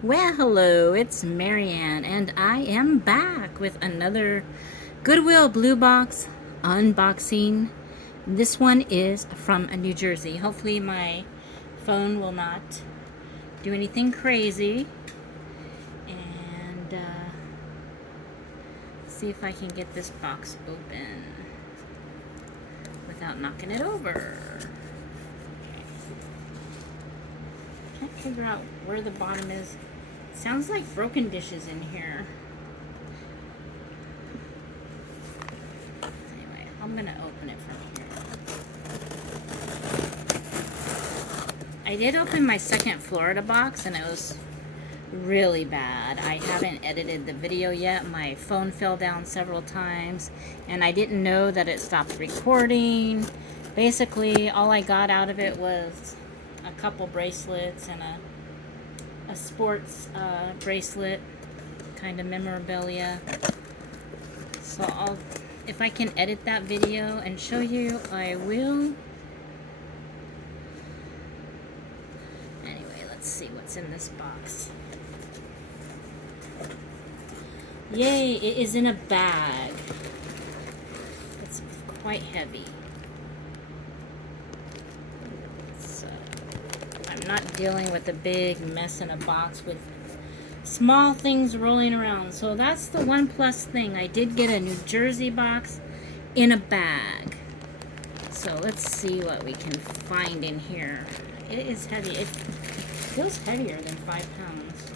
Well, hello, it's Marianne, and I am back with another Goodwill Blue Box unboxing. This one is from New Jersey. Hopefully my phone will not do anything crazy. And see if I can get this box open without knocking it over. Can't figure out where the bottom is. Sounds like broken dishes in here. Anyway, I'm gonna open it from here. I did open my second Florida box and it was really bad. I haven't edited the video yet. My phone fell down several times and I didn't know that it stopped recording. Basically, all I got out of it was a couple bracelets and a sports bracelet, kind of memorabilia. So if I can edit that video and show you, I will. Anyway, let's see what's in this box. Yay, it is in a bag. It's quite heavy. I'm not dealing with a big mess in a box with small things rolling around. So that's the one plus thing. I did get a New Jersey box in a bag. So let's see what we can find in here. It is heavy. It feels heavier than 5 pounds.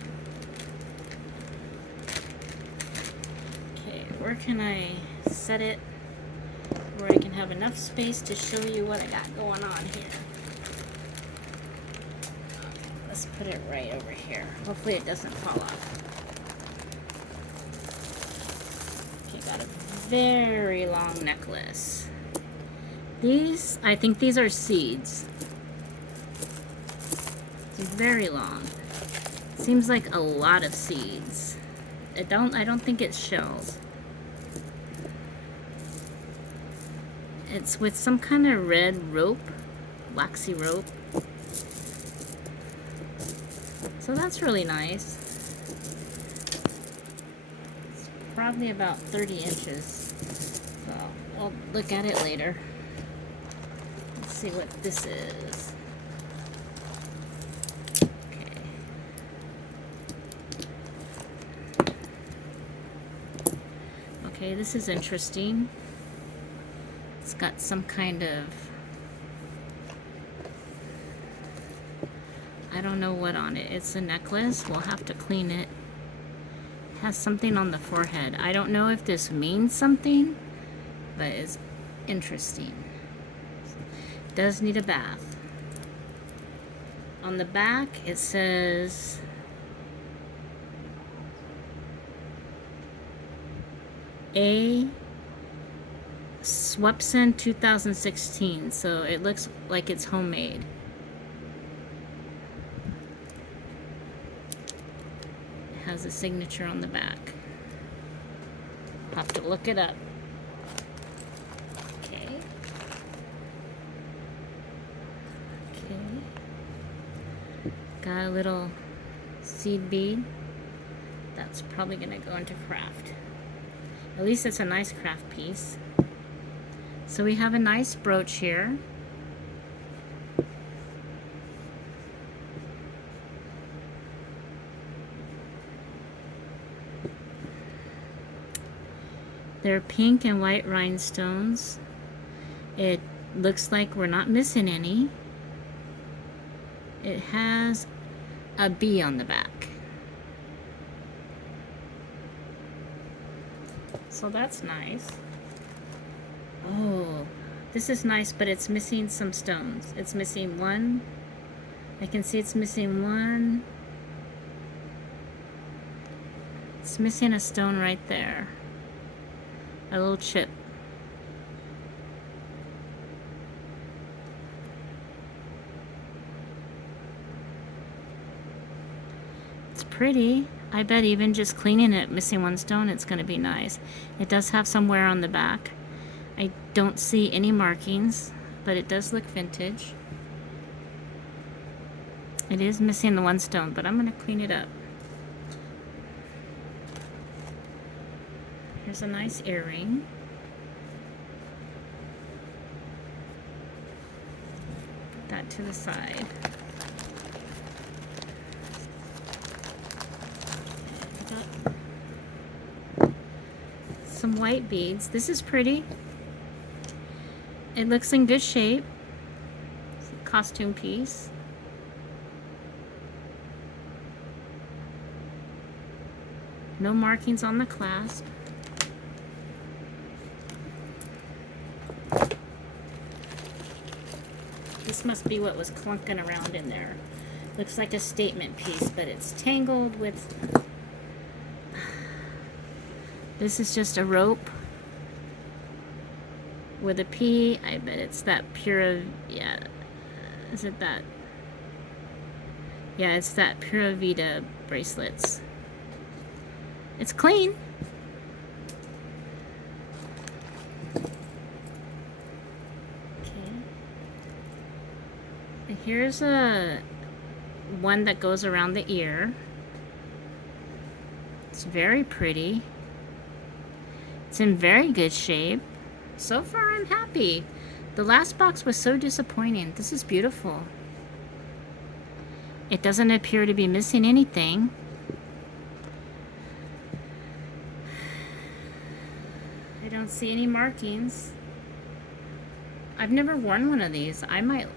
Okay, where can I set it where I can have enough space to show you what I got going on here? Let's put it right over here. Hopefully it doesn't fall off. Okay, got a very long necklace. These, I think these are seeds. It's very long. Seems like a lot of seeds. I don't think it's shells. It's with some kind of red rope, waxy rope. So that's really nice. It's probably about 30 inches. So we'll look at it later. Let's see what this is. Okay. Okay, this is interesting. It's got some kind of, I don't know what on it. It's a necklace. We'll have to clean it. It has something on the forehead. I don't know if this means something, but it's interesting. It does need a bath. On the back, it says A. Swepson 2016. So it looks like it's homemade. Has a signature on the back. Have to look it up. Okay. Okay. Got a little seed bead. That's probably gonna go into craft. At least it's a nice craft piece. So we have a nice brooch here. They're pink and white rhinestones. It looks like we're not missing any. It has a bee on the back. So that's nice. Oh, this is nice, but it's missing some stones. It's missing one. I can see it's missing one. It's missing a stone right there. A little chip. It's pretty. I bet even just cleaning it, missing one stone, it's going to be nice. It does have some wear on the back. I don't see any markings, but it does look vintage. It is missing the one stone, but I'm going to clean it up. Here's a nice earring. Put that to the side. Some white beads. This is pretty. It looks in good shape. It's a costume piece. No markings on the clasp. This must be what was clunking around in there. Looks like a statement piece, but it's tangled with... This is just a rope with a P. I bet it's that Pura... Yeah. Is it that? Yeah, it's that Pura Vida bracelets. It's clean. Okay. And here's a one that goes around the ear. It's very pretty. It's in very good shape. So far, I'm happy. The last box was so disappointing. This is beautiful. It doesn't appear to be missing anything. I don't see any markings. I've never worn one of these. I might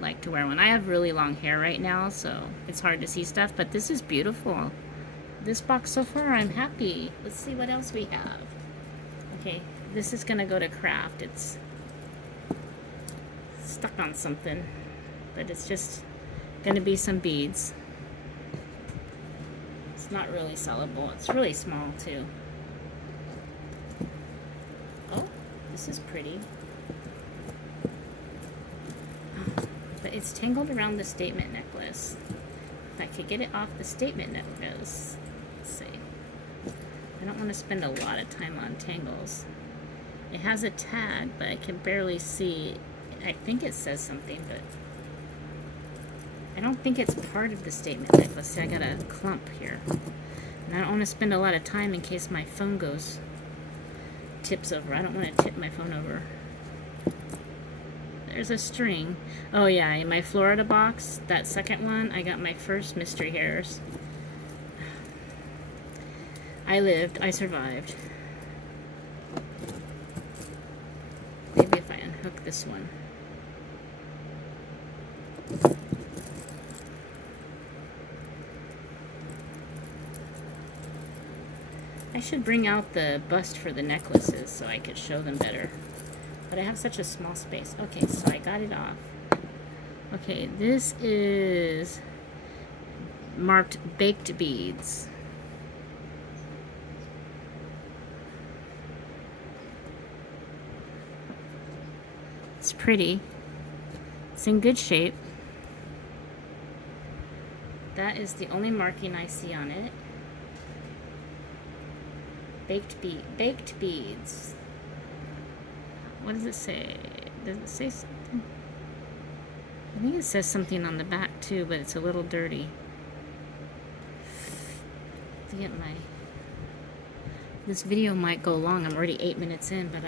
like to wear one. I have really long hair right now, so it's hard to see stuff, but this is beautiful. This box so far, I'm happy. Let's see what else we have. Okay, this is gonna go to craft. It's stuck on something, but it's just gonna be some beads. It's not really sellable. It's really small too. Oh, this is pretty. But it's tangled around the statement necklace. If I could get it off the statement necklace, let's see. I don't want to spend a lot of time on tangles. It has a tag, but I can barely see. I think it says something, but I don't think it's part of the statement necklace. See, I got a clump here. And I don't want to spend a lot of time in case my phone tips over. I don't want to tip my phone over. There's a string. Oh yeah, in my Florida box, that second one, I got my first mystery hairs. I lived, I survived. Maybe if I unhook this one. I should bring out the bust for the necklaces so I could show them better. But I have such a small space. Okay, so I got it off. Okay, this is marked baked beads. It's pretty. It's in good shape. That is the only marking I see on it. Baked beads. What does it say? Does it say something? I think it says something on the back too, but it's a little dirty. To get my... This video might go long. I'm already 8 minutes in, but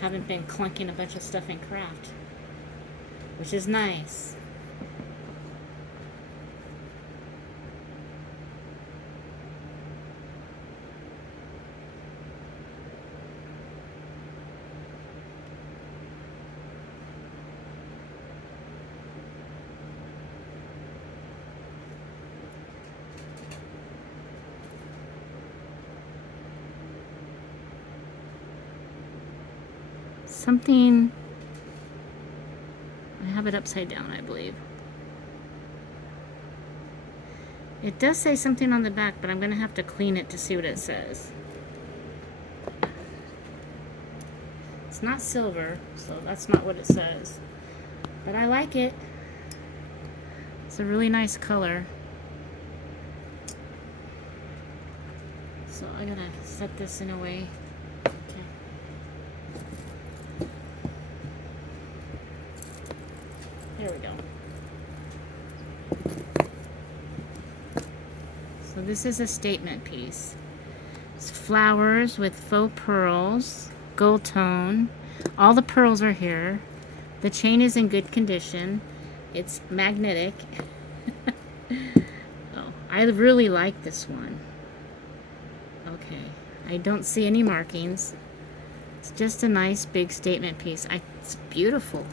haven't been clunking a bunch of stuff in craft, which is nice. Something, I have it upside down, I believe. It does say something on the back, but I'm going to have to clean it to see what it says. It's not silver, so that's not what it says. But I like it. It's a really nice color. So I gotta set this in a way. There we go. So this is a statement piece. It's flowers with faux pearls, gold tone. All the pearls are here. The chain is in good condition. It's magnetic. Oh, I really like this one. Okay, I don't see any markings. It's just a nice big statement piece. It's beautiful.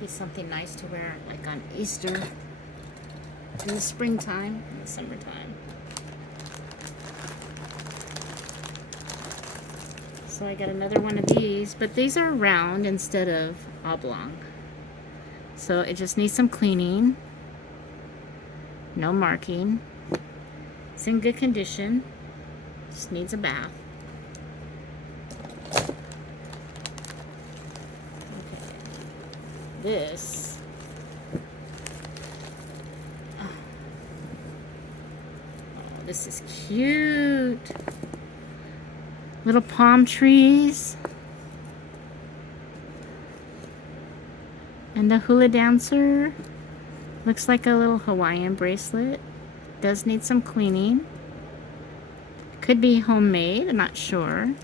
Be something nice to wear like on Easter, in the springtime, in the summertime. So I got another one of these, but these are round instead of oblong. So it just needs some cleaning. No marking. It's in good condition. Just needs a bath. Okay. This. Oh, this is cute. Little palm trees. And a hula dancer. Looks like a little Hawaiian bracelet. Does need some cleaning. Could be homemade, I'm not sure.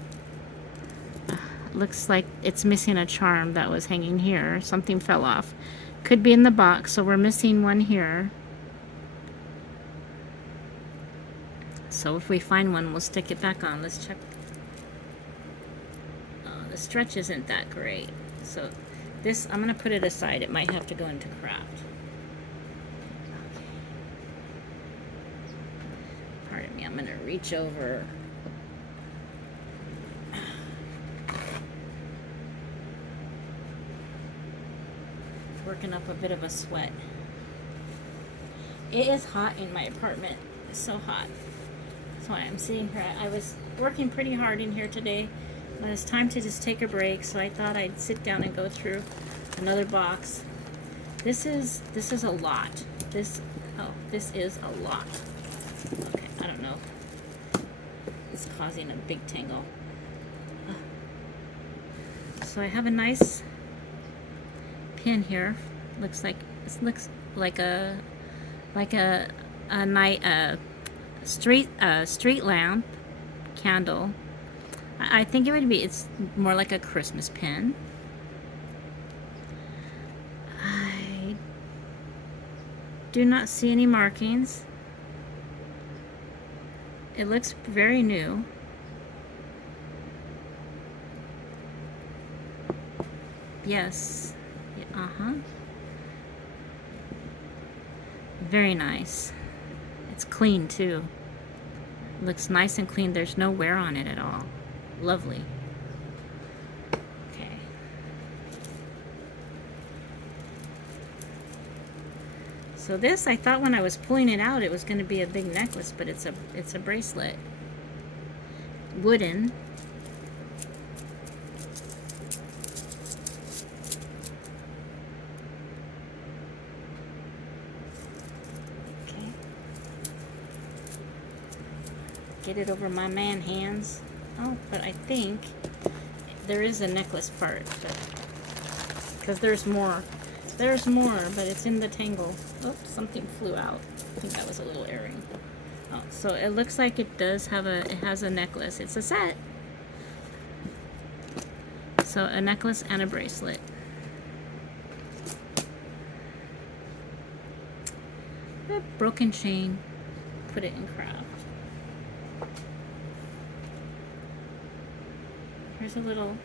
Looks like it's missing a charm that was hanging here. Something fell off. Could be in the box, so we're missing one here. So if we find one, we'll stick it back on. Let's check. The stretch isn't that great. So this, I'm going to put it aside. It might have to go into craft. Okay. Pardon me, I'm going to reach over. Working up a bit of a sweat. It is hot in my apartment. It's so hot. That's why I'm sitting here. I was working pretty hard in here today. But it's time to just take a break, so I thought I'd sit down and go through another box. This is a lot. This is a lot. Okay, I don't know. It's causing a big tangle. So I have a nice pin here. Looks like a night street lamp candle. I think it would be, it's more like a Christmas pin. I do not see any markings. It looks very new. Yes. Uh-huh. Very nice. It's clean too. Looks nice and clean. There's no wear on it at all. Lovely. Okay. So this, I thought when I was pulling it out, it was going to be a big necklace, but it's a bracelet. Wooden. Okay. Get it over my man hands. Oh, but I think there is a necklace part, because there's more. There's more, but it's in the tangle. Oh, something flew out. I think that was a little earring. Oh, so it looks like it does have it has a necklace. It's a set. So a necklace and a bracelet. A broken chain. Put it in craft. Here's a little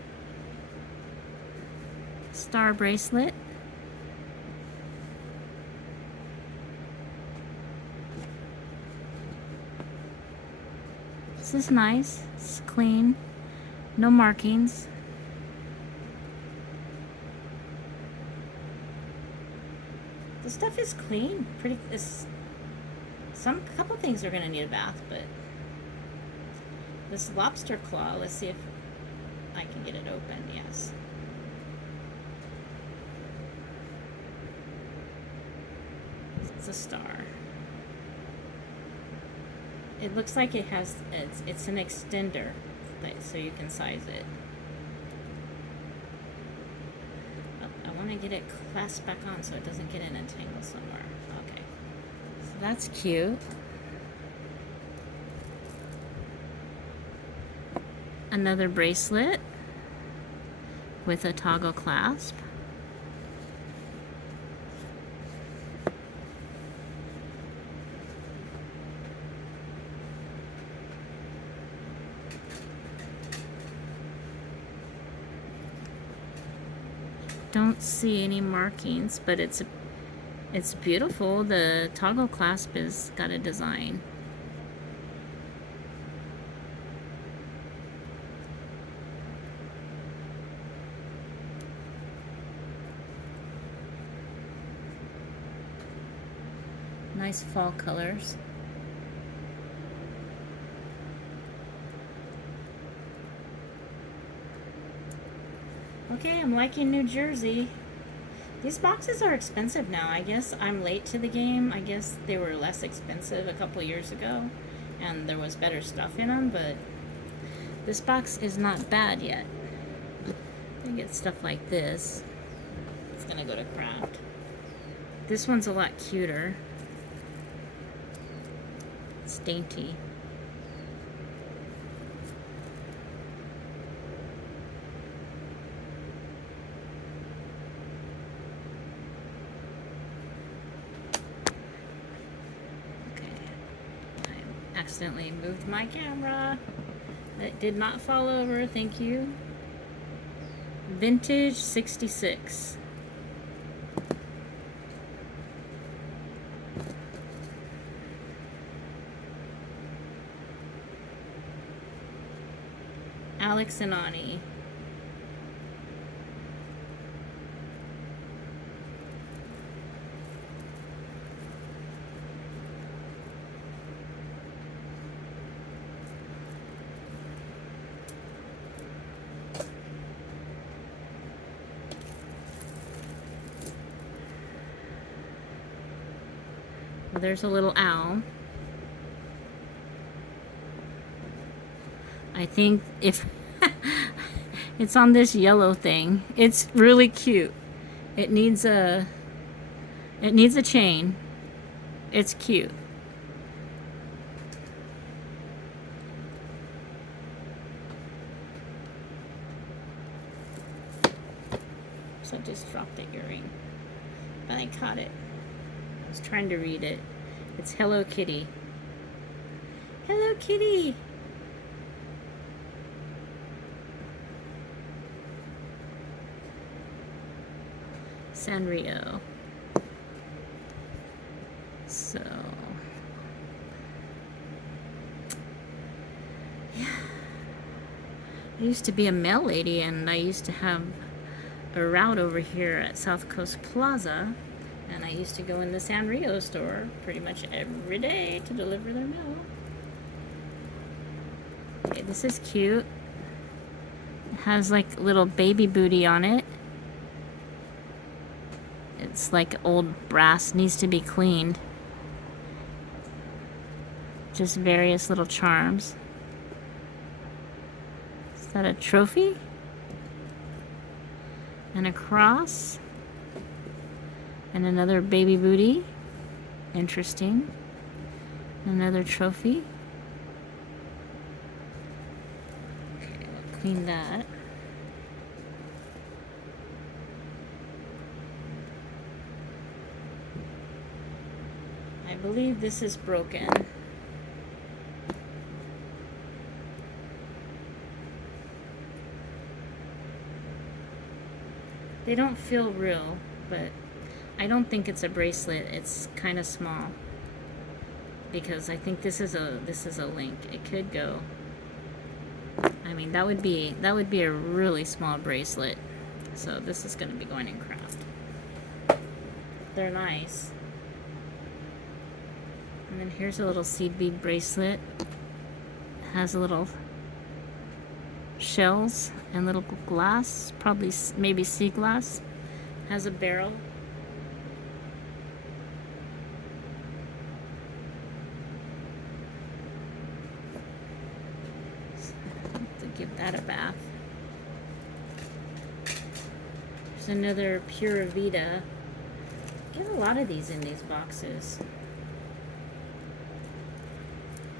star bracelet. This is nice. It's clean. No markings. The stuff is clean. Pretty. Couple things are gonna need a bath, but this lobster claw. Let's see if I can get it open. Yes. It's a star. It looks like it has, it's an extender, so you can size it. I want to get it clasped back on so it doesn't get in a tangle somewhere. Okay. So that's cute. Another bracelet with a toggle clasp. Don't see any markings, but it's beautiful. The toggle clasp has got a design. Nice fall colors. Okay, I'm liking New Jersey. These boxes are expensive now. I guess I'm late to the game. I guess they were less expensive a couple years ago and there was better stuff in them, but this box is not bad yet. I get stuff like this. It's gonna go to craft. This one's a lot cuter. It's dainty. Accidentally moved my camera. It did not fall over, thank you. Vintage 66. Alex and Ani. There's a little owl. I think if it's on this yellow thing, it's really cute. It needs a chain. It's cute. So I just dropped the earring, but I caught it. I was trying to read it. It's Hello Kitty. Hello Kitty! Sanrio. So, yeah. I used to be a mail lady and I used to have a route over here at South Coast Plaza. And I used to go in the Sanrio store pretty much every day to deliver their mail. Okay, this is cute. It has like little baby booty on it. It's like old brass, needs to be cleaned. Just various little charms. Is that a trophy? And a cross. And another baby booty. Interesting. Another trophy. Okay, we'll clean that. I believe this is broken. They don't feel real, but I don't think it's a bracelet. It's kind of small because I think this is a link. It could go. I mean, that would be a really small bracelet. So this is going to be going in craft. They're nice. And then here's a little seed bead bracelet. It has a little shells and little glass, probably maybe sea glass. Has a barrel. Give that a bath. There's another Pura Vida. Get a lot of these in these boxes.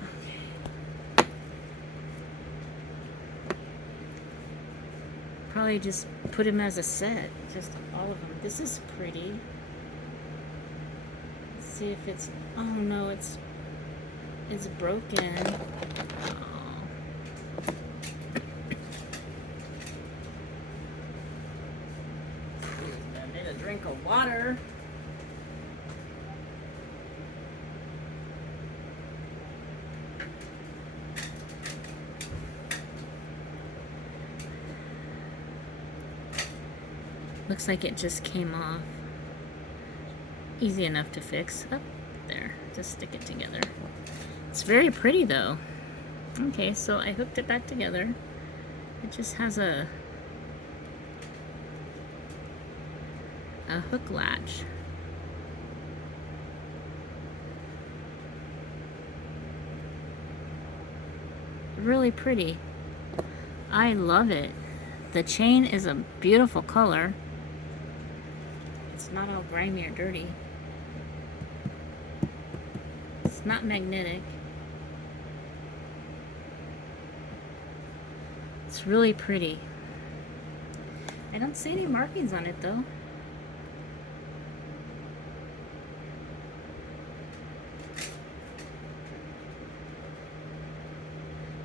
Okay. probably just put them as a set. Just all of them. This is pretty. Let's see if it's... Oh no, it's broken. Oh. I need a drink of water. Looks like it just came off. Easy enough to fix. Up there. Just stick it together. It's very pretty though. Okay, so I hooked it back together. It just has a hook latch. Really pretty. I love it. The chain is a beautiful color. It's not all grimy or dirty. It's not magnetic. It's really pretty. I don't see any markings on it though.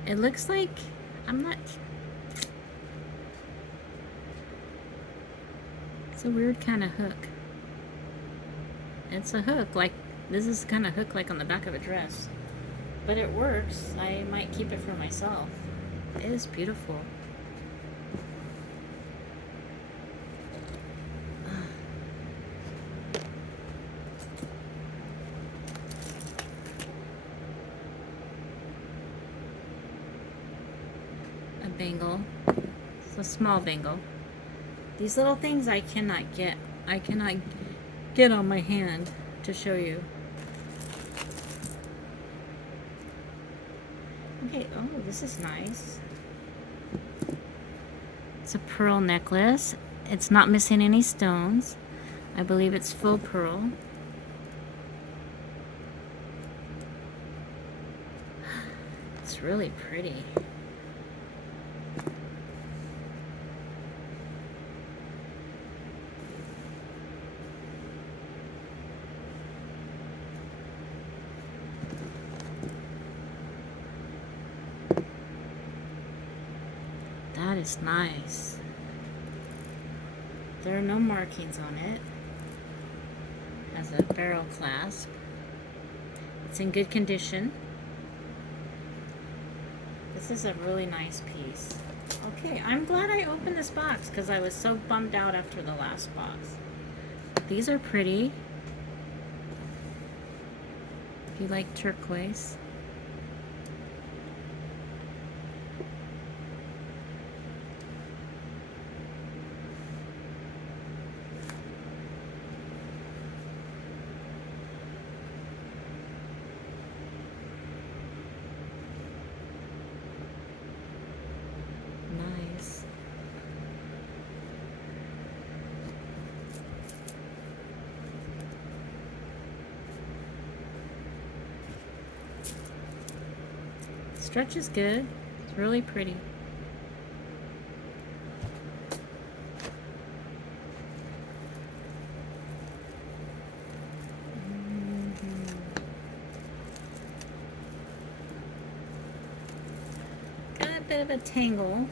It looks like, I'm not... It's a weird kind of hook. It's a hook, like, this is kind of hook like on the back of a dress. But it works. I might keep it for myself. It is beautiful. A bangle. It's a small bangle. These little things I cannot get. I cannot get on my hand to show you. Okay, oh, this is nice. It's a pearl necklace. It's not missing any stones. I believe it's full pearl. It's really pretty. That is nice. There are no markings on it. Has a barrel clasp. It's in good condition. This is a really nice piece. Okay, I'm glad I opened this box because I was so bummed out after the last box. These are pretty. If you like turquoise. Nice. Stretch is good. It's really pretty. Got a bit of a tangle.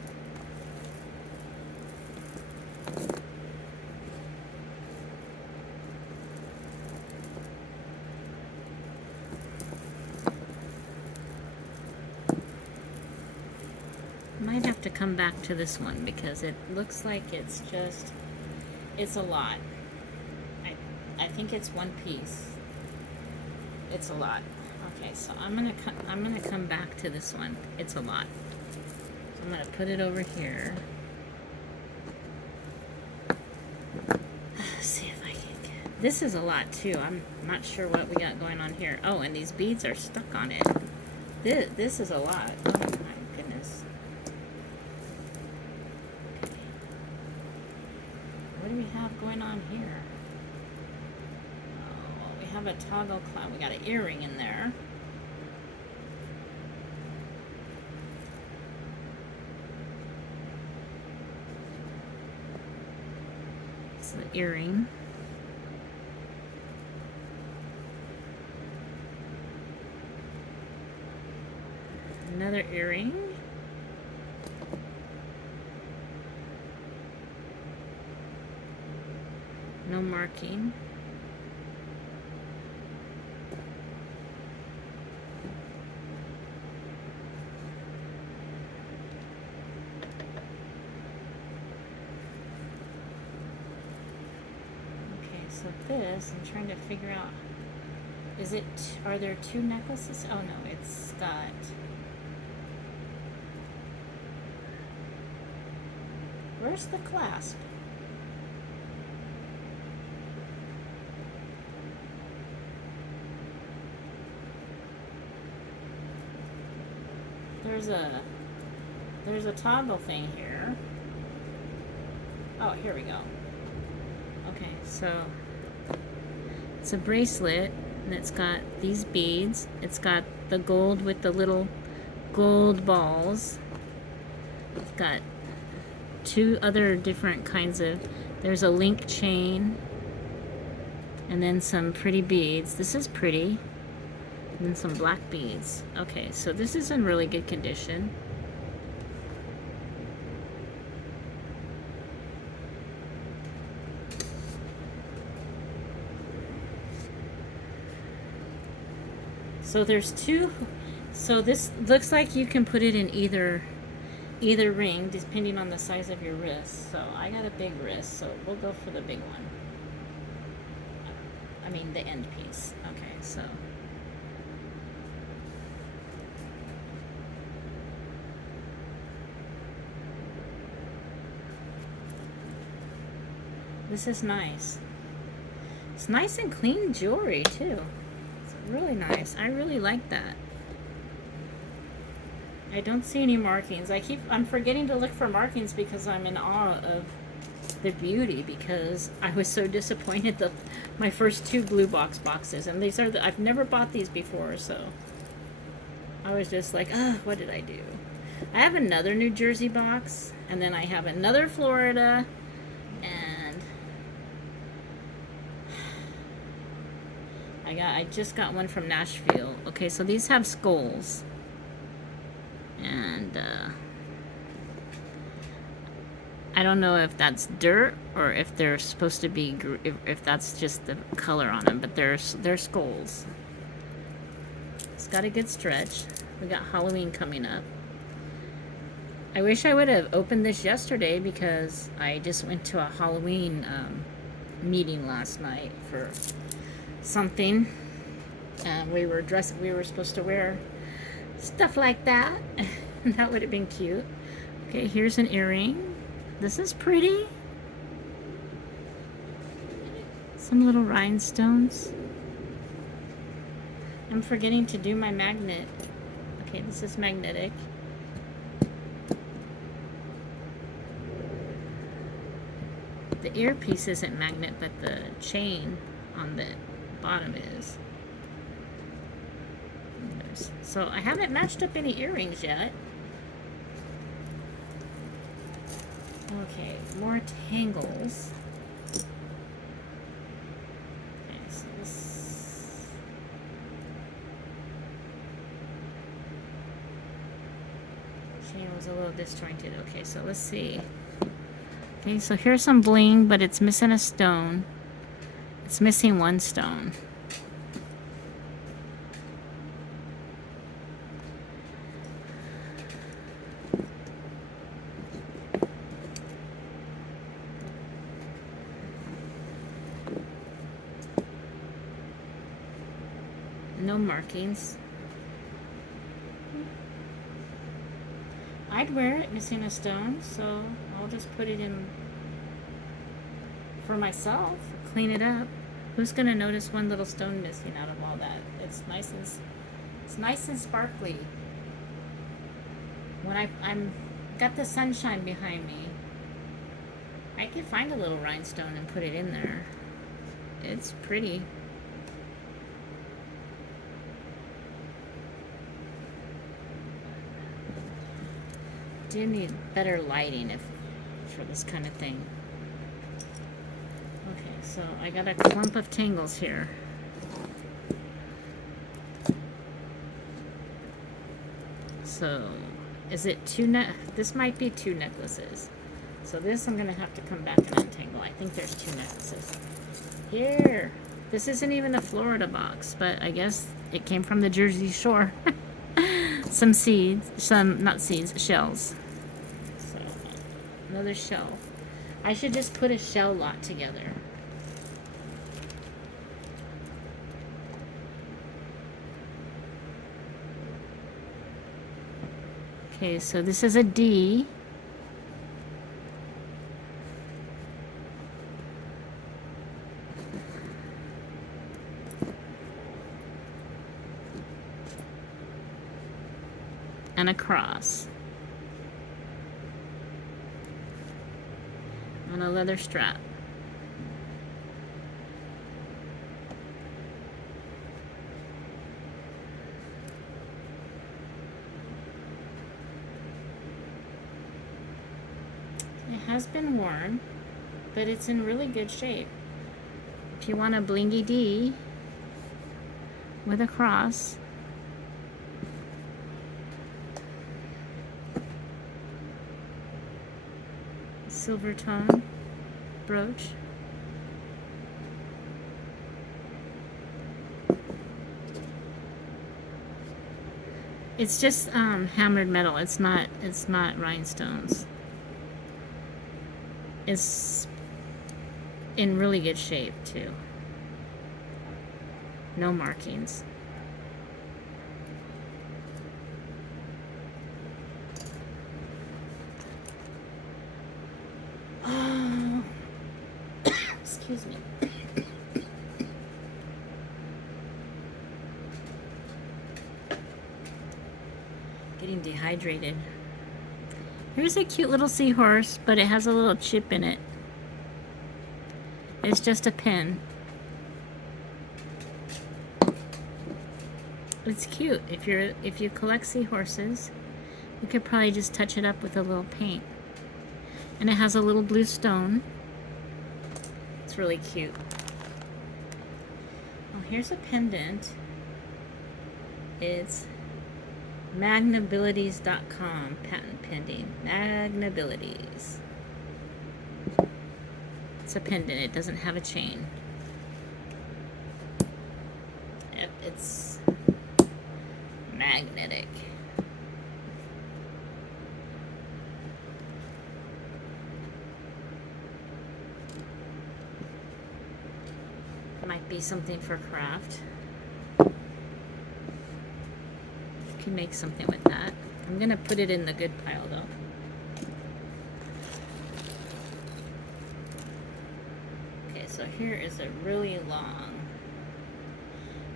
Might have to come back to this one because it looks like it's a lot. I think it's one piece. It's a lot. Okay, so I'm gonna come back to this one. It's a lot. So I'm gonna put it over here. See if I can get. This is a lot too. I'm not sure what we got going on here. Oh, and these beads are stuck on it. This is a lot. Oh my goodness. What do we have going on here? Oh, well, we have a toggle cloud. We got an earring in there. earring. Another earring. No marking. Okay, so this, I'm trying to figure out, are there two necklaces? Oh no, it's got, where's the clasp? There's a toggle thing here. Oh, here we go. Okay, so it's a bracelet, and it's got these beads. It's got the gold with the little gold balls. It's got two other different kinds of, there's a link chain, and then some pretty beads. This is pretty. And then some black beads. Okay, so this is in really good condition. So there's two, so this looks like you can put it in either ring depending on the size of your wrist. So I got a big wrist, so we'll go for the big one. I mean the end piece. Okay, so this is nice. It's nice and clean jewelry too. It's really nice. I really like that. I don't see any markings. I'm forgetting to look for markings because I'm in awe of the beauty, because I was so disappointed that my first two blue boxes, and these are I've never bought these before, so I was just like, what did I do? I have another New Jersey box, and then I have another Florida, and I just got one from Nashville. Okay, so these have skulls, and I don't know if that's dirt or if they're supposed to be, if that's just the color on them, but they're skulls. It's got a good stretch. We got Halloween coming up. I wish I would have opened this yesterday because I just went to a Halloween meeting last night for something. We were supposed to wear stuff like that. That would have been cute. Okay, here's an earring. This is pretty. Some little rhinestones. I'm forgetting to do my magnet. Okay, this is magnetic. The earpiece isn't magnet, but the chain on the bottom is. So I haven't matched up any earrings yet. Okay, more tangles. Okay, so this chain was a little disjointed. Okay, so let's see. Okay, so here's some bling, but it's missing a stone. It's missing one stone. No markings. I'd wear it missing a stone, so I'll just put it in for myself, clean it up. Who's gonna notice one little stone missing out of all that? It's nice and sparkly. When I'm got the sunshine behind me, I could find a little rhinestone and put it in there. It's pretty. Do need better lighting for this kind of thing. So I got a clump of tangles here. So is it this might be 2 necklaces. So this I'm gonna have to come back and untangle. I think there's 2 necklaces. Here. This isn't even a Florida box, but I guess it came from the Jersey Shore. Some seeds, not seeds, shells. So another shell. I should just put a shell lot together. Okay, so this is a D. And a cross. On a leather strap. It has been worn, but it's in really good shape. If you want a blingy D with a cross, silver tone brooch. It's just hammered metal. It's not rhinestones. It's in really good shape too. No markings. Oh, excuse me. Getting dehydrated. Here's a cute little seahorse, but it has a little chip in it. It's just a pin. It's cute. If you collect seahorses, you could probably just touch it up with a little paint. And it has a little blue stone. It's really cute. Oh, here's a pendant. It's magnabilities.com, patent pending. Magnabilities. It's a pendant. It doesn't have a chain. Yep, it's magnetic. Might be something for craft. You can make something with that. I'm gonna put it in the good pile though. Okay, so here is a really long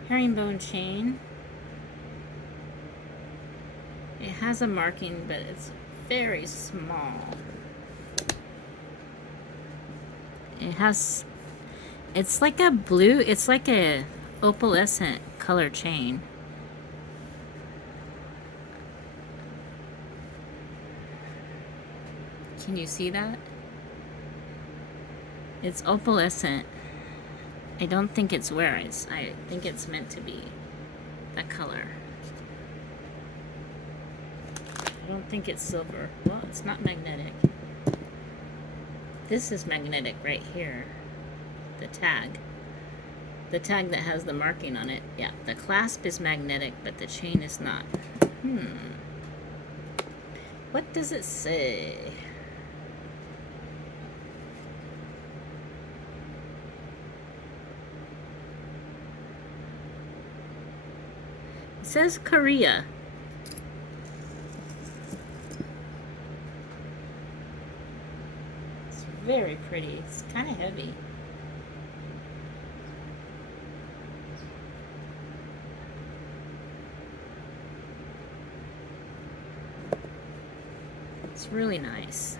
herringbone chain. It has a marking, but it's very small. It's like a blue, it's like a opalescent color chain. Can you see that? It's opalescent. I don't think it's where it's, I think it's meant to be that color. I don't think it's silver. Well, it's not magnetic. This is magnetic right here. The tag. The tag that has the marking on it. Yeah, the clasp is magnetic, but the chain is not. What does it say? It says Korea. It's very pretty. It's kind of heavy. It's really nice.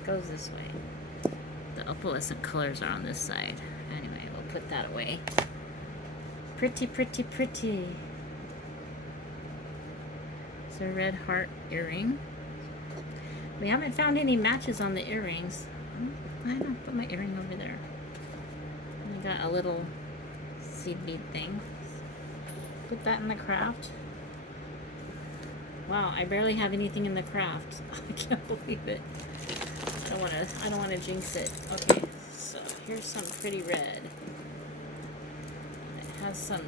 It goes this way. The opalescent colors are on this side. Anyway, we'll put that away. Pretty, pretty, pretty. It's a red heart earring. We haven't found any matches on the earrings. I don't put my earring over there. I got a little seed bead thing. Put that in the craft. Wow, I barely have anything in the craft. I can't believe it. I don't wanna jinx it. Okay, so here's some pretty red. It has some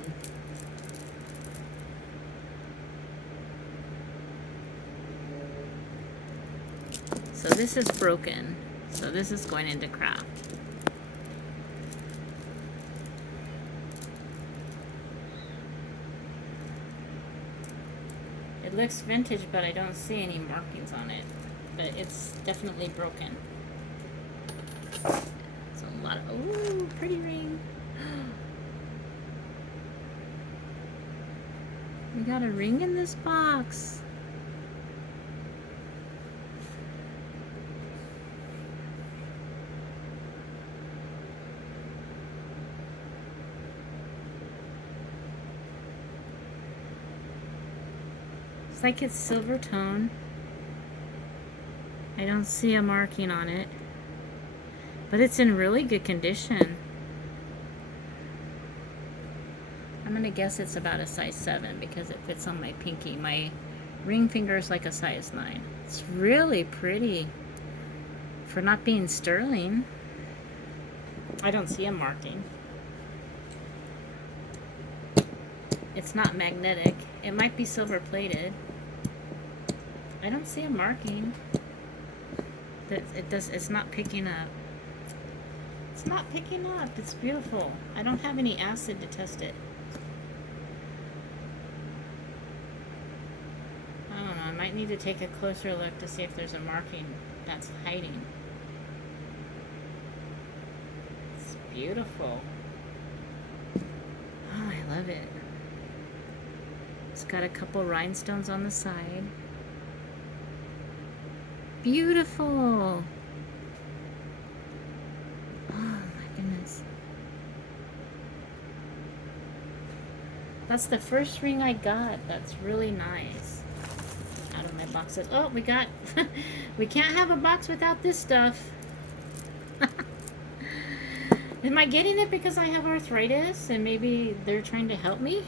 so this is broken. So this is going into craft. It looks vintage, but I don't see any markings on it. But it's definitely broken. It's a lot of, ooh, pretty ring. We got a ring in this box. It's like it's silver tone. I don't see a marking on it, but it's in really good condition. I'm gonna guess it's about a size 7 because it fits on my pinky. My ring finger is like a size 9. It's really pretty for not being sterling. I don't see a marking. It's not magnetic. It might be silver plated. I don't see a marking. It's not picking up. It's not picking up. It's beautiful. I don't have any acid to test it. I don't know. I might need to take a closer look to see if there's a marking that's hiding. It's beautiful. Oh, I love it. It's got a couple rhinestones on the side. Beautiful. Oh my goodness. That's the first ring I got. That's really nice. Out of my boxes. Oh, we got we can't have a box without this stuff. Am I getting it because I have arthritis and maybe they're trying to help me?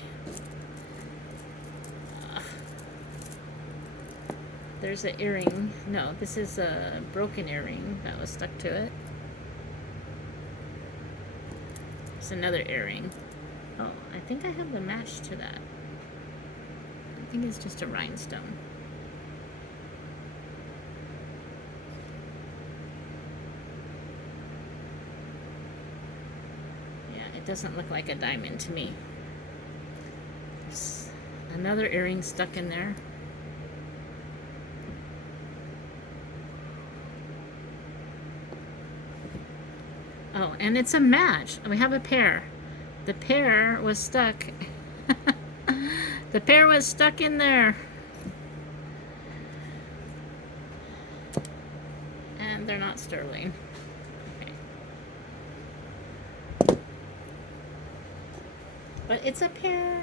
There's an earring. No, this is a broken earring that was stuck to it. There's another earring. Oh, I think I have the match to that. I think it's just a rhinestone. Yeah, it doesn't look like a diamond to me. There's another earring stuck in there. Oh, and it's a match. We have a pair. The pair was stuck. The pair was stuck in there. And they're not sterling. Okay. But it's a pair.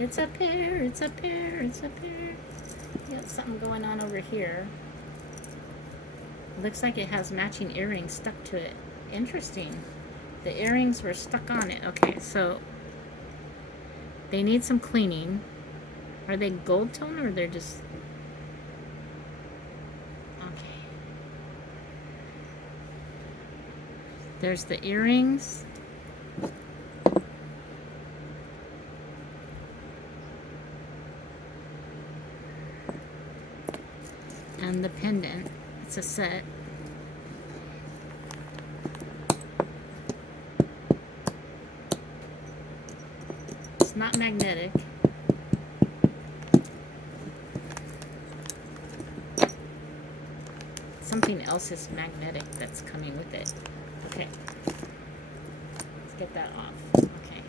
It's a pair. It's a pair. It's a pair. We got something going on over here. It looks like it has matching earrings stuck to it. Interesting. The earrings were stuck on it. Okay, so they need some cleaning. Are they gold tone or they're just... Okay. There's the earrings. And the pendant. It's a set. Not magnetic. Something else is magnetic that's coming with it. Okay. Let's get that off. Okay.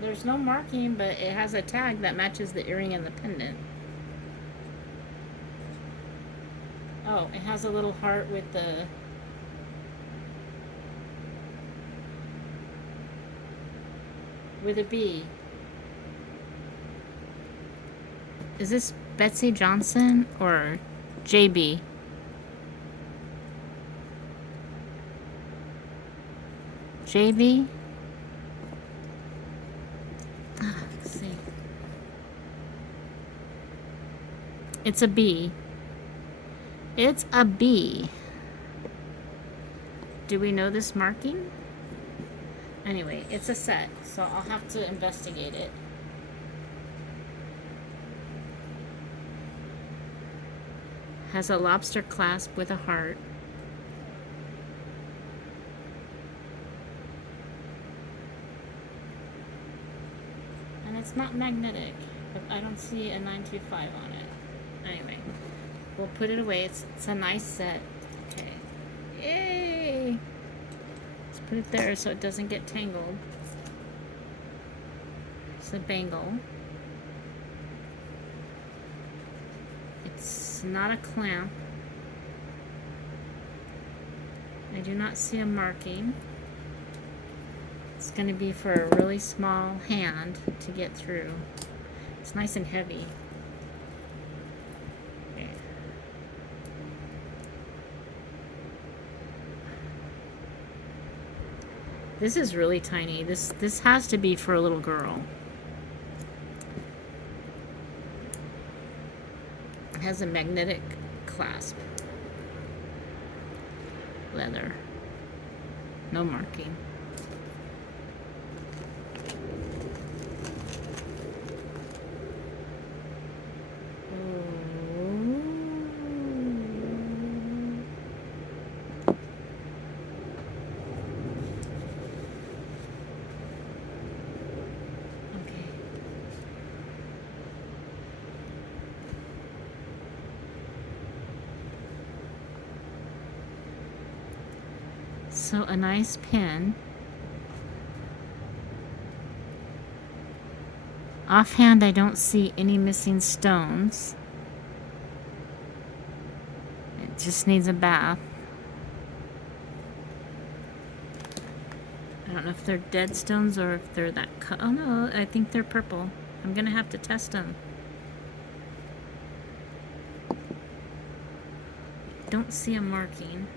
There's no marking, but it has a tag that matches the earring and the pendant. Oh, it has a little heart with the with a bee. Is this Betsy Johnson or JB? JB? Let's see. It's a B. It's a B. Do we know this marking? Anyway, it's a set, so I'll have to investigate it. Has a lobster clasp with a heart. And it's not magnetic, but I don't see a 925 on it. Anyway, we'll put it away. It's a nice set. Okay. Yay! Let's put it there so it doesn't get tangled. It's a bangle. It's not a clamp. I do not see a marking. It's going to be for a really small hand to get through. It's nice and heavy. Okay. This is really tiny. This has to be for a little girl. It has a magnetic clasp. Leather. No marking. So a nice pin. Offhand, I don't see any missing stones. It just needs a bath. I don't know if they're dead stones or if they're that oh no, I think they're purple. I'm gonna have to test them. Don't see a marking.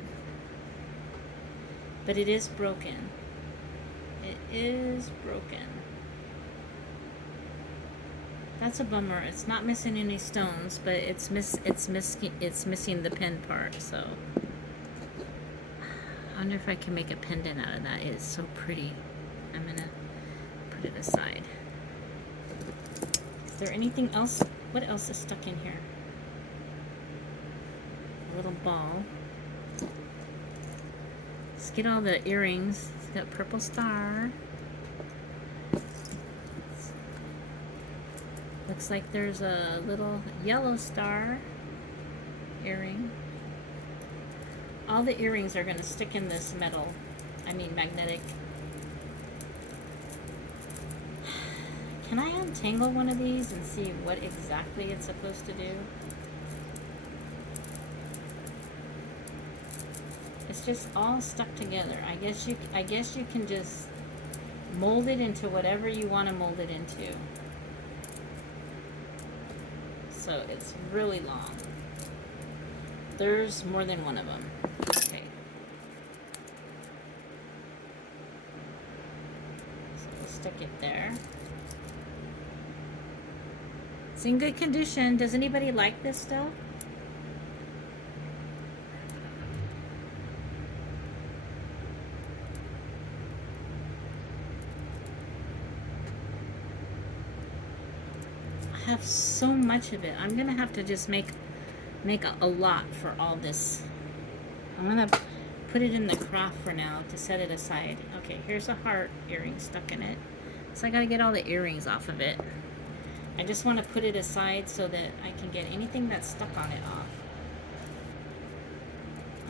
But it is broken. It is broken. That's a bummer. It's not missing any stones, but it's missing the pin part. So I wonder if I can make a pendant out of that. It is so pretty. I'm gonna put it aside. Is there anything else? What else is stuck in here? A little ball. Let's get all the earrings. It's got purple star. Looks like there's a little yellow star earring. All the earrings are going to stick in this metal. I mean magnetic. Can I untangle one of these and see what exactly it's supposed to do? It's just all stuck together. I guess you can just mold it into whatever you want to mold it into. So it's really long. There's more than one of them. Okay. So we'll stick it there. It's in good condition. Does anybody like this stuff? Have so much of it. I'm gonna have to just make a lot for all this. I'm gonna put it in the craft for now to set it aside. Okay, here's a heart earring stuck in it. So I gotta get all the earrings off of it. I just want to put it aside so that I can get anything that's stuck on it off.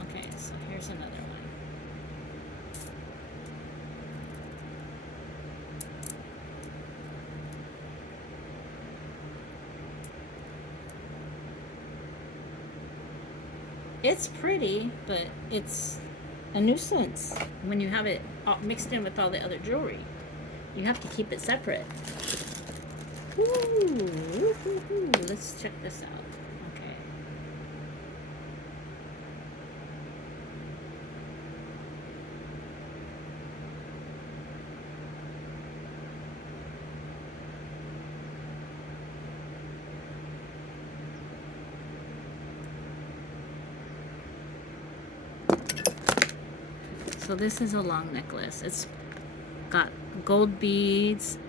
Okay, so here's another one. It's pretty, but it's a nuisance when you have it all mixed in with all the other jewelry. You have to keep it separate. Ooh, let's check this out. Okay. So this is a long necklace. It's got gold beads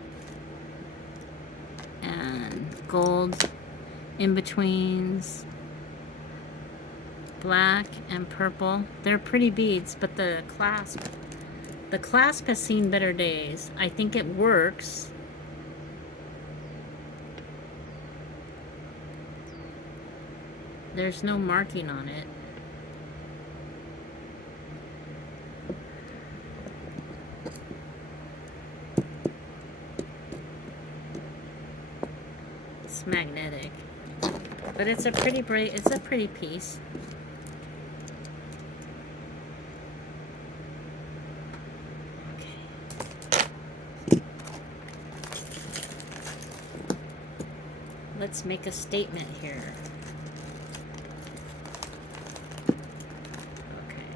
and gold in-betweens, black and purple. They're pretty beads, but the clasp has seen better days. I think it works. There's no marking on it. It's magnetic, but it's a pretty piece. Okay. Let's make a statement here. Okay.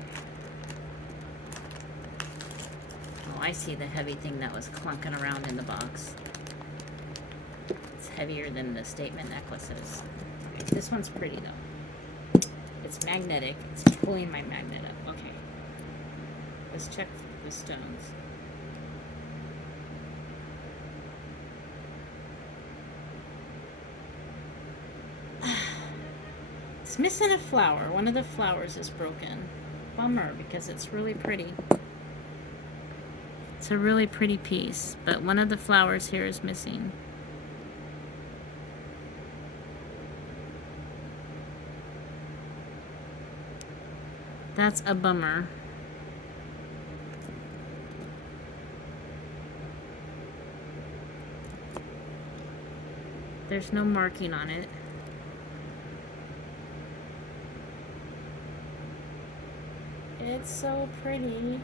Oh, I see the heavy thing that was clunking around in the box. Heavier than the statement necklaces. Okay, this one's pretty though. It's magnetic. It's pulling my magnet up. Okay. Let's check the stones. It's missing a flower. One of the flowers is broken. Bummer, because it's really pretty. It's a really pretty piece, but one of the flowers here is missing. That's a bummer. There's no marking on it. It's so pretty.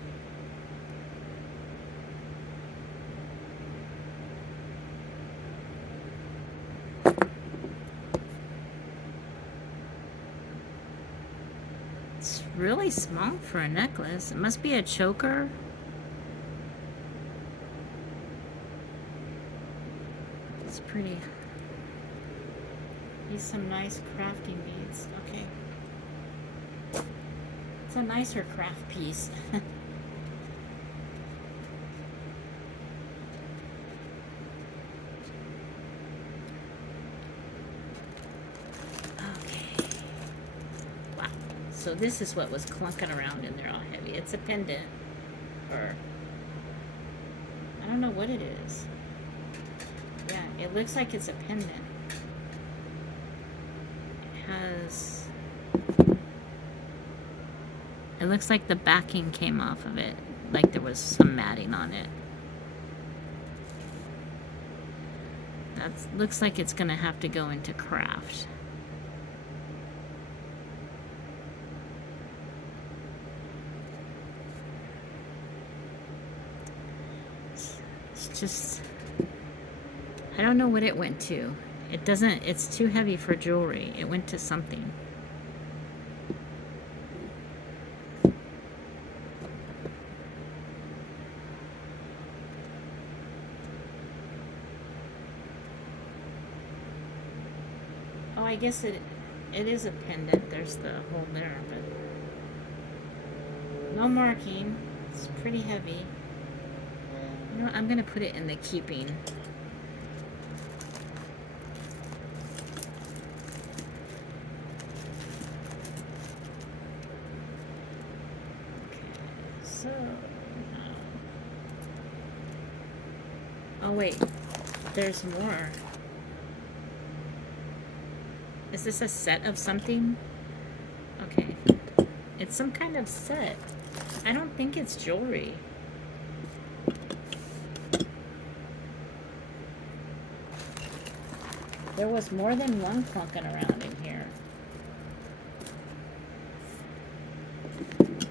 It's really small for a necklace. It must be a choker. It's pretty. These some nice crafting beads. Okay. It's a nicer craft piece. So this is what was clunking around in there all heavy. It's a pendant, or I don't know what it is. Yeah, it looks like it's a pendant. It looks like the backing came off of it, like there was some matting on it. That looks like it's gonna have to go into craft. It's just, I don't know what it went to. It doesn't, it's too heavy for jewelry. It went to something. Oh, I guess it is a pendant. There's the hole there, but no marking. It's pretty heavy. You know what? I'm gonna put it in the keeping. Okay, so oh wait, there's more. Is this a set of something? Okay. It's some kind of set. I don't think it's jewelry. There was more than one clunking around in here.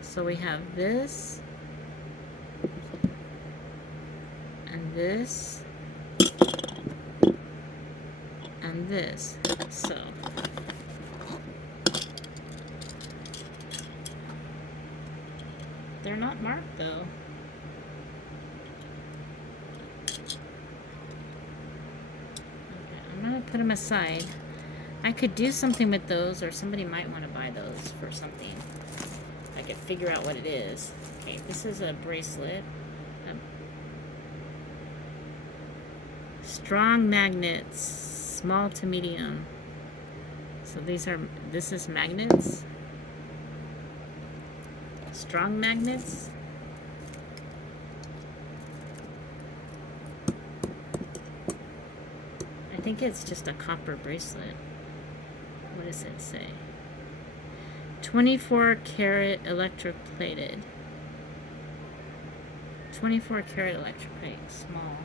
So we have this. And this. on this. So they're not marked though. Okay, I'm gonna put them aside. I could do something with those, or somebody might want to buy those for something. I could figure out what it is. Okay, this is a bracelet. Strong magnets, small to medium. So this is magnets. Strong magnets. I think it's just a copper bracelet. What does it say? 24 karat electroplated. 24 karat electroplate, small.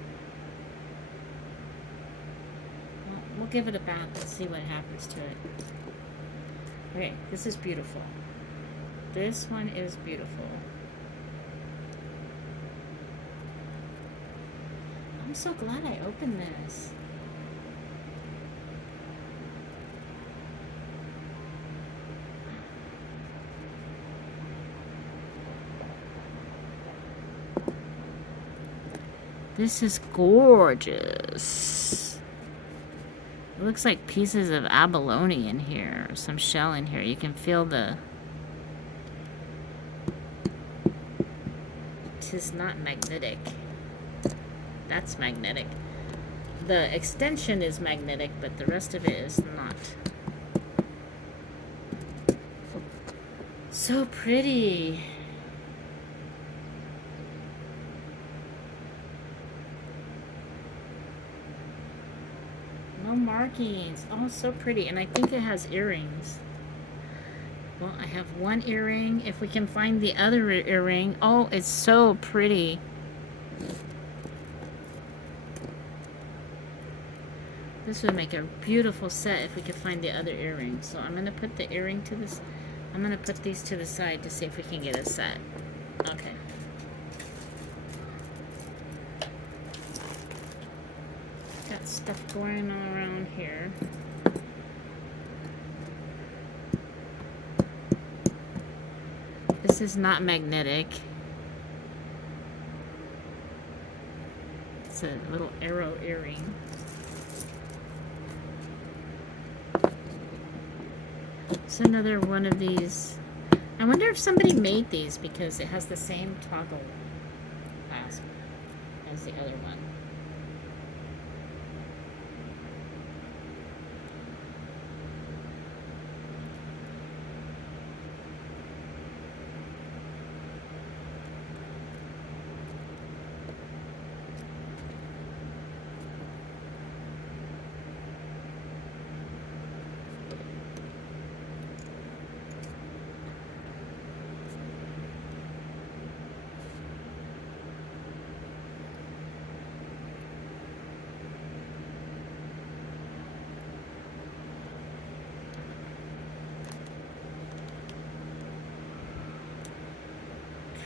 Well, we'll give it a bath and see what happens to it. Okay, this is beautiful. This one is beautiful. I'm so glad I opened this. This is gorgeous. It looks like pieces of abalone in here, or some shell in here. You can feel the... It is not magnetic. That's magnetic. The extension is magnetic, but the rest of it is not. So pretty. No markings. Oh, so pretty. And I think it has earrings. Well, I have one earring. If we can find the other earring. Oh, it's so pretty. This would make a beautiful set if we could find the other earring. So I'm going to put the earring to this. I'm going to put these to the side to see if we can get a set. Okay. Got stuff going all around here. This is not magnetic. It's a little arrow earring. It's another one of these. I wonder if somebody made these because it has the same toggle clasp as the other one.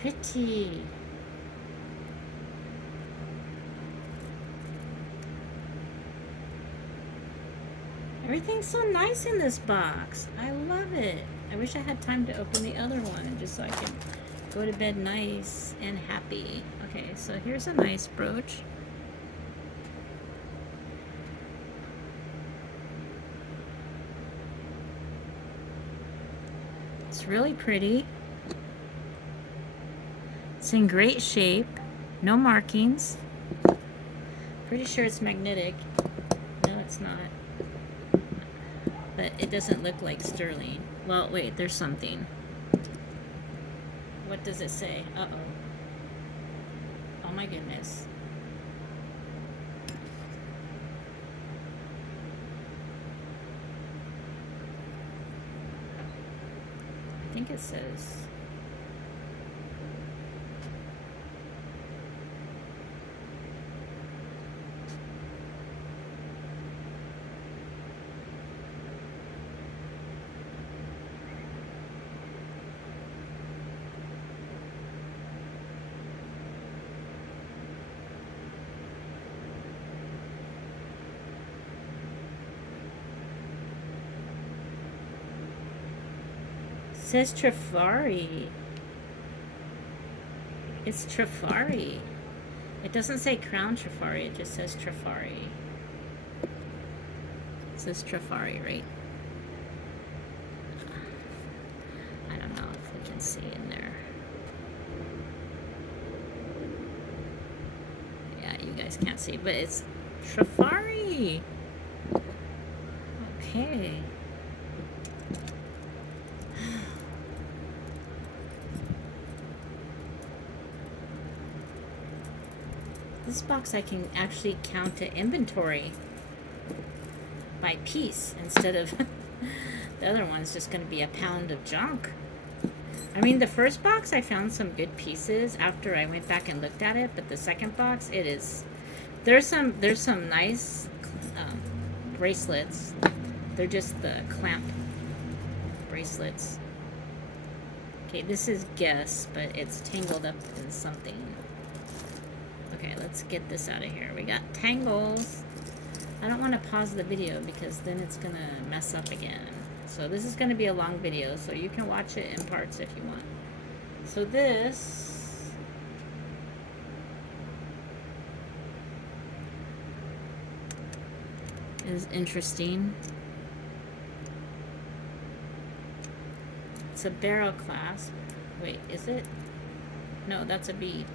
Pretty. Everything's so nice in this box. I love it. I wish I had time to open the other one just so I can go to bed nice and happy. Okay, so here's a nice brooch. It's really pretty. It's in great shape. No markings. Pretty sure it's magnetic. No, it's not. But it doesn't look like sterling. Well, wait, there's something. What does it say? Uh-oh. Oh my goodness. I think it says... says Trifari. It's Trifari. It doesn't say Crown Trifari, it just says Trifari. It says Trifari, right? I don't know if we can see in there. Yeah, you guys can't see, but it's Trifari. Okay. This box I can actually count to inventory by piece instead of the other one's just going to be a pound of junk. I mean, the first box I found some good pieces after I went back and looked at it, but the second box, it is, there's some nice bracelets. They're just the clamp bracelets. Okay, this is Guess, but it's tangled up in something. Okay, let's get this out of here. We got tangles. I don't want to pause the video because then it's going to mess up again. So this is going to be a long video, so you can watch it in parts if you want. So this is interesting. It's a barrel clasp. Wait, is it? No, that's a bead.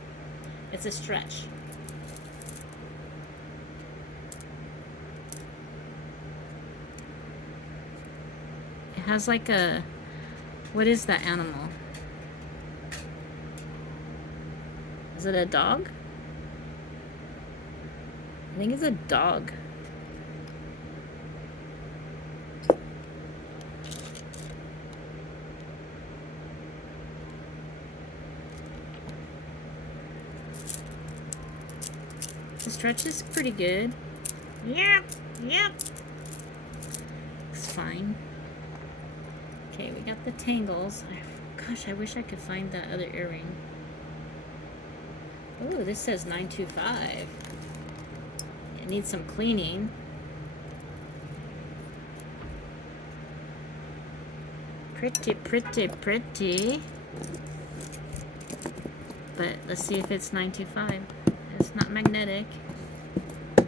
It's a stretch. It has like a, what is that animal? Is it a dog? I think it's a dog. The stretch is pretty good. Yep, yep. Looks fine. Okay, we got the tangles. Gosh, I wish I could find that other earring. Oh, this says 925. It needs some cleaning. Pretty, pretty, pretty. But let's see if it's 925. It's not magnetic. It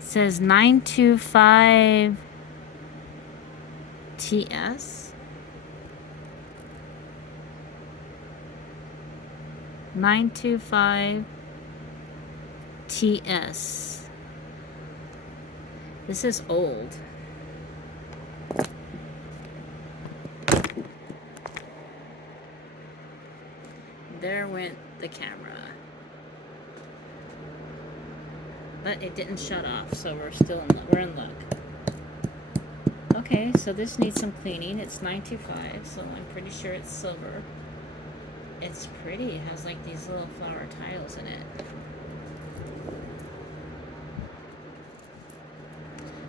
says 925 TS. 925 TS. This is old. There went the camera. But it didn't shut off, so we're in luck. Okay, so this needs some cleaning. It's 925, so I'm pretty sure it's silver. It's pretty. It has like these little flower tiles in it.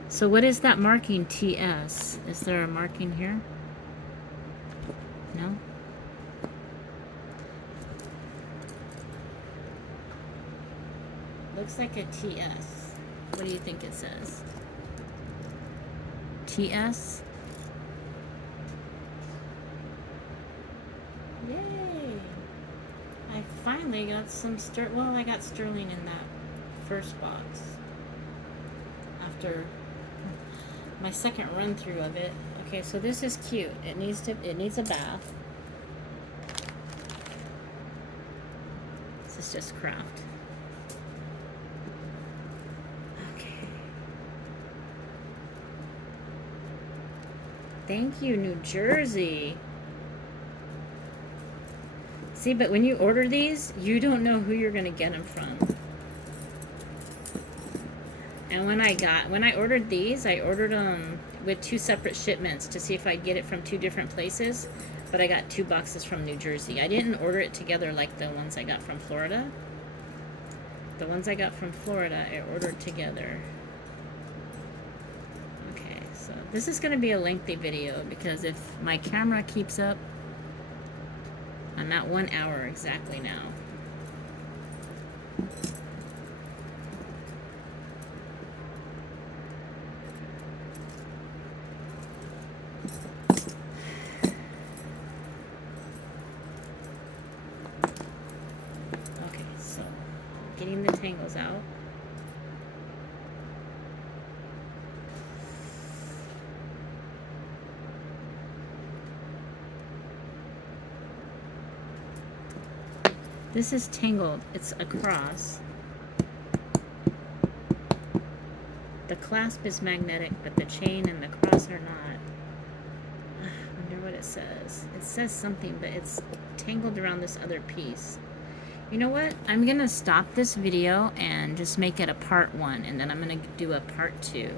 So what is that marking TS? Is there a marking here? No? Looks like a TS. What do you think it says? TS? Yay! I finally got some I got sterling in that first box. After my second run through of it. Okay, so this is cute. It needs a bath. This is just craft. Thank you, New Jersey. See, but when you order these, you don't know who you're going to get them from. And when I ordered these, I ordered them with 2 separate shipments to see if I'd get it from 2 different places. But I got 2 boxes from New Jersey. I didn't order it together like the ones I got from Florida. The ones I got from Florida, I ordered together. So this is going to be a lengthy video because if my camera keeps up, I'm at 1 hour exactly now. getting the tangles out. This is tangled. It's across. The clasp is magnetic, but the chain and the cross are not. I wonder what it says. It says something, but it's tangled around this other piece. You know what? I'm going to stop this video and just make it a part 1, and then I'm going to do a part 2.